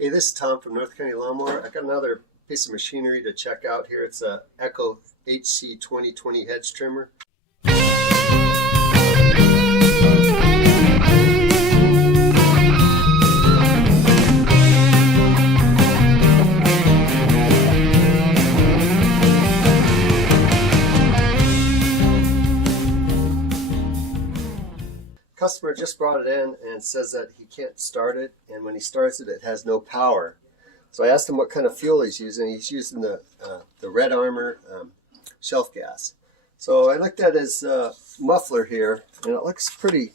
Hey, this is Tom from North County Lawnmower. I got another piece of machinery to check out here. It's a Echo HC 2020 hedge trimmer. Customer just brought it in and says that he can't start it, and when he starts it, it has no power. So I asked him what kind of fuel he's using. He's using the Red Armor shelf gas. So I looked at his muffler here, and it looks pretty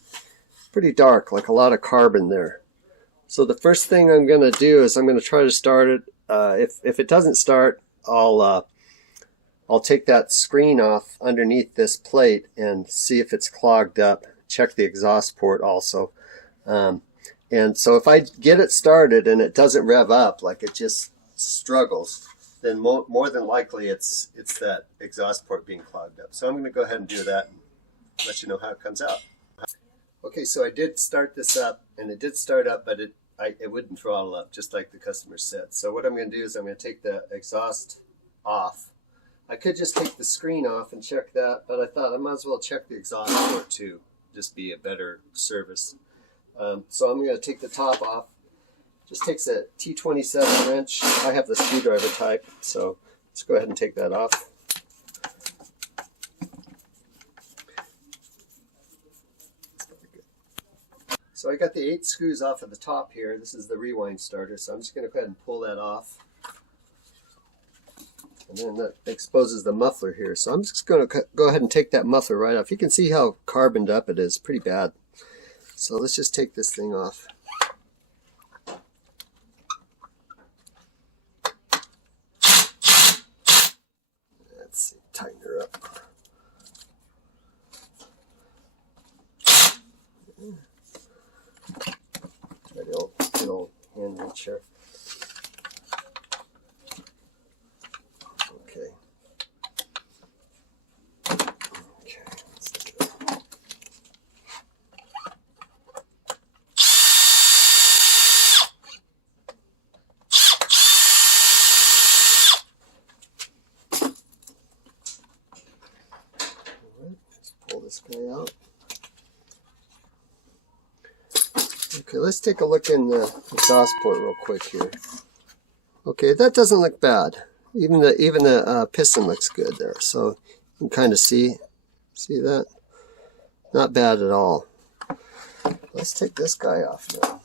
dark, like a lot of carbon there. So the first thing I'm going to do is I'm going to try to start it. If it doesn't start, I'll take that screen off underneath this plate and see if it's clogged up. Check the exhaust port also. And so if I get it started and it doesn't rev up, like it just struggles, then more than likely it's that exhaust port being clogged up. So I'm going to go ahead and do that and let you know how it comes out. Okay, so I did start this up, and it did start up, but it wouldn't throttle up, just like the customer said. So what I'm going to do is I'm going to take the exhaust off. I could just take the screen off and check that, but I thought I might as well check the exhaust port too. Just be a better service. So I'm going to take the top off. Just takes a T27 wrench. I have the screwdriver type, so let's go ahead and take that off. So I got the 8 screws off of the top here. This is the rewind starter, so I'm just going to go ahead and pull that off. And then that exposes the muffler here. So I'm just going to go ahead and take that muffler right off. You can see how carboned up it is. Pretty bad. So let's just take this thing off. Let's see, tighten her up. Try the old hand wrench here. Pull this guy out. Okay, let's take a look in the exhaust port real quick here. Okay, that doesn't look bad. Even the piston looks good there. So you can kind of see that. Not bad at all. Let's take this guy off now.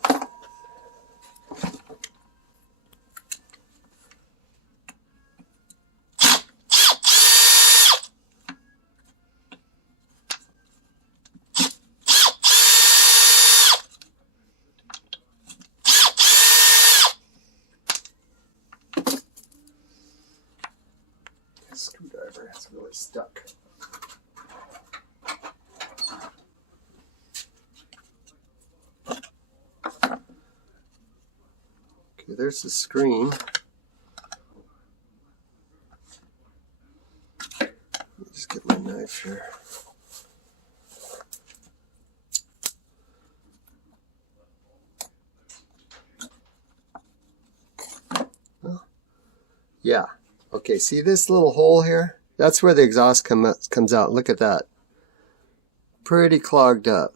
Screwdriver is really stuck. Okay, there's the screen. Let me just get my knife here. Well, yeah. Okay, see this little hole here? That's where the exhaust comes out. Look at that. Pretty clogged up.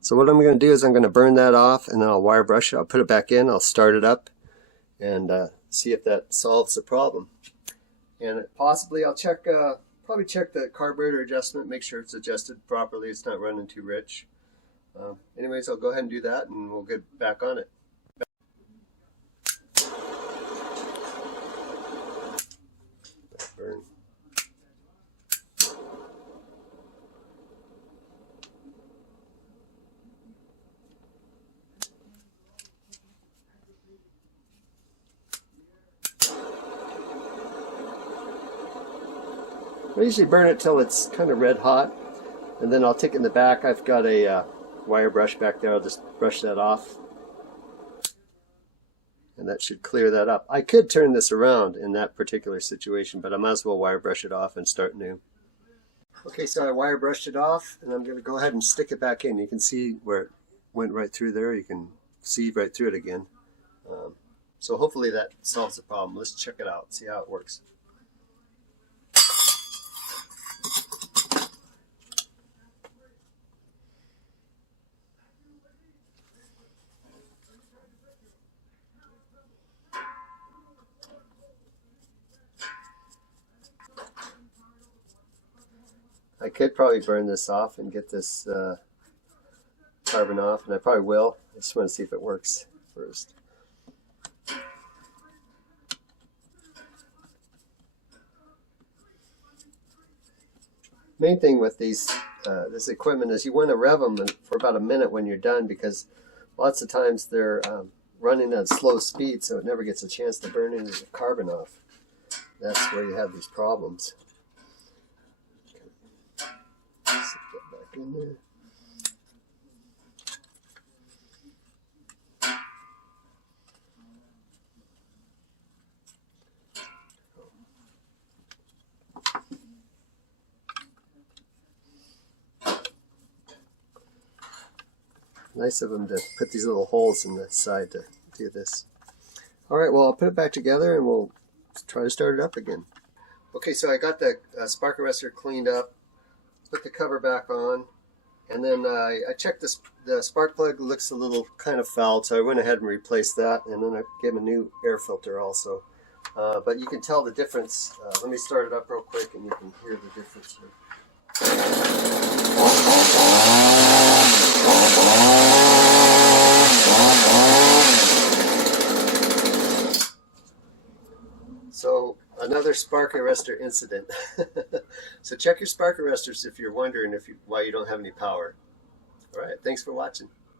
So what I'm going to do is I'm going to burn that off, and then I'll wire brush it. I'll put it back in. I'll start it up and see if that solves the problem. And possibly I'll check, probably check the carburetor adjustment, make sure it's adjusted properly. It's not running too rich. Anyways, I'll go ahead and do that, and we'll get back on it. Burn. I usually burn it till it's kind of red hot, and then I'll take it in the back. I've got a wire brush back there. I'll just brush that off, and that should clear that up. I could turn this around in that particular situation, but I might as well wire brush it off and start new. Okay, so I wire brushed it off, and I'm going to go ahead and stick it back in. You can see where it went right through there. You can see right through it again. So hopefully that solves the problem. Let's check it out, see how it works. I could probably burn this off and get this carbon off, and I probably will. I just want to see if it works first. Main thing with these this equipment is you want to rev them for about a minute when you're done, because lots of times they're running at slow speed, so it never gets a chance to burn any of the carbon off. That's where you have these problems. Set that back in there. Nice of them to put these little holes in the side to do this. Alright, well, I'll put it back together and we'll try to start it up again. Okay, so I got the spark arrestor cleaned up, put the cover back on, and then I checked this. The spark plug looks a little kind of fouled, so I went ahead and replaced that, and then I gave him a new air filter also. But you can tell the difference. Let me start it up real quick and you can hear the difference here. So another spark arrestor incident. So check your spark arrestors if you're wondering why you don't have any power. All right, thanks for watching.